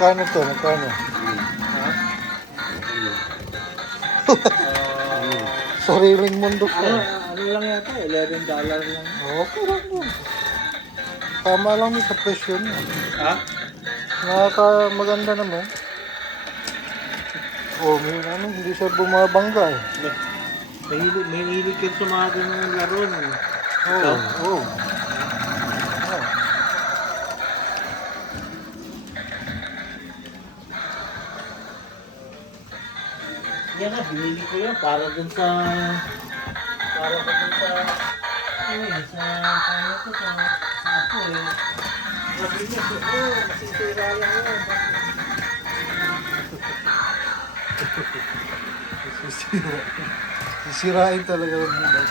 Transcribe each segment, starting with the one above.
Magkano to? Magkano? Ha? Sariling mundo ko. Ano lang yata, $11 lang. Okay lang yun. Tama lang yun sa presyo niya. Ha? Maganda naman. Hindi siya bumabangga eh. May hilig ka sa mga ganun laro nun. Oo. Oo. Yan na, binili ko yan para dun sa... Para ko dun sa... Ano eh, paano ko sa ako eh. Sabi niya, masisira lang yan. Sisirain talaga ng mundo.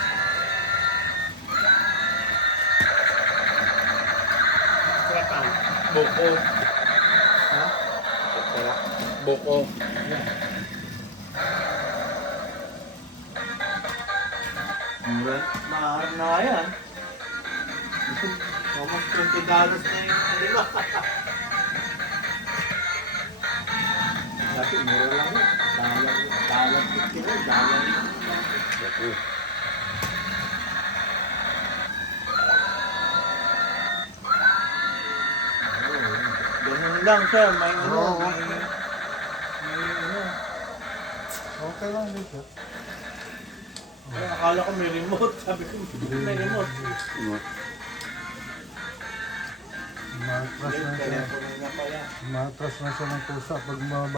Boko. Ha? Boko. Mahal na yan. Almost $20 na yun, di ba? Dati mura lang yun. Dalang $50 na, dalang. Ganun lang siya, may ano, Oo. may ano. Okay lang dito. Ay, akala ko may remote, sabi ko may remote. Matras na siya. Telepono niya pa yan. Matras na siya ng pusa pag